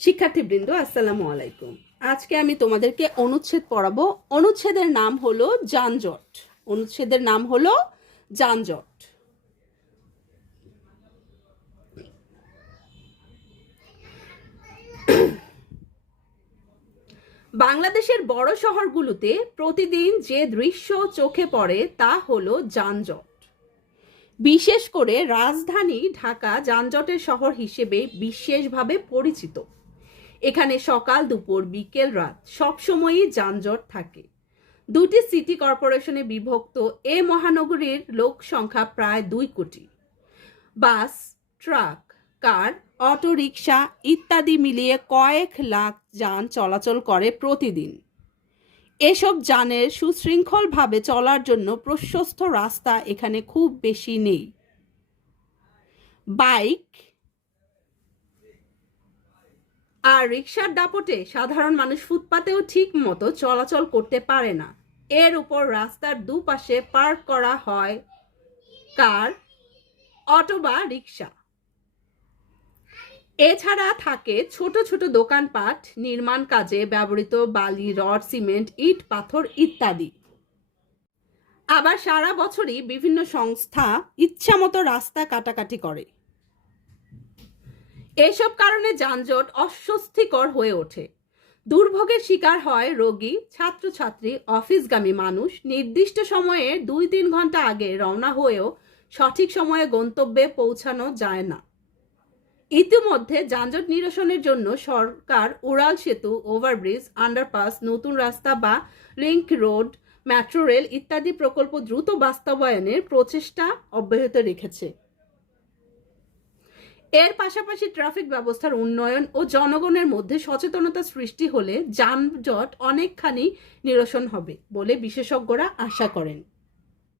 শিক্ষার্থীবৃন্দ, আসসালামু আলাইকুম। আজকে আমি তোমাদেরকে অনুচ্ছেদ পড়াবো। অনুচ্ছেদের নাম হলো যানজট। অনুচ্ছেদের নাম হলো যানজট। বাংলাদেশের বড় শহরগুলোতে প্রতিদিন যে দৃশ্য চোখে পড়ে তা হলো যানজট। বিশেষ করে রাজধানী ঢাকা যানজটের শহর হিসেবে বিশেষভাবে পরিচিত। এখানে সকাল, দুপুর, বিকেল, রাত সবসময়ই যানজট থাকে। দুটি সিটি কর্পোরেশনে বিভক্ত এ মহানগরীর লোক সংখ্যা প্রায় 2 কোটি। বাস, ট্রাক, কার, অটো রিকশা ইত্যাদি মিলিয়ে কয়েক লাখ যান চলাচল করে প্রতিদিন। এসব যানের সুশৃঙ্খলভাবে চলার জন্য প্রশস্ত রাস্তা এখানে খুব বেশি নেই। বাইক আর রিকশার দাপটে সাধারণ মানুষ ফুটপাতেও ঠিক মতো চলাচল করতে পারে না। এর উপর রাস্তার দুপাশে পার্ক করা হয় কার, অটো বা রিকশা। এছাড়া থাকে ছোট ছোট দোকানপাট, নির্মাণ কাজে ব্যবহৃত বালি, রড, সিমেন্ট, ইট, পাথর ইত্যাদি। আবার সারা বছরই বিভিন্ন সংস্থা ইচ্ছামতো রাস্তা কাটাকাটি করে। এসব কারণে যানজট অস্বস্তিকর হয়ে ওঠে। দুর্ভোগের শিকার হয় রোগী, ছাত্রছাত্রী, অফিসগামী মানুষ। নির্দিষ্ট সময়ে 2-3 ঘন্টা আগে রওনা হয়েও সঠিক সময়ে গন্তব্যে পৌঁছানো যায় না। ইতিমধ্যে যানজট নিরসনের জন্য সরকার উড়াল সেতু, ওভারব্রিজ, আন্ডারপাস, নতুন রাস্তা বা লিংক রোড, মেট্রো রেল ইত্যাদি প্রকল্প দ্রুত বাস্তবায়নের প্রচেষ্টা অব্যাহত রেখেছে। এর পাশাপাশি ট্রাফিক ব্যবস্থার উন্নয়ন ও জনগণের মধ্যে সচেতনতা সৃষ্টি হলে যানজট অনেকখানি নিরসন হবে বলে বিশেষজ্ঞরা আশা করেন।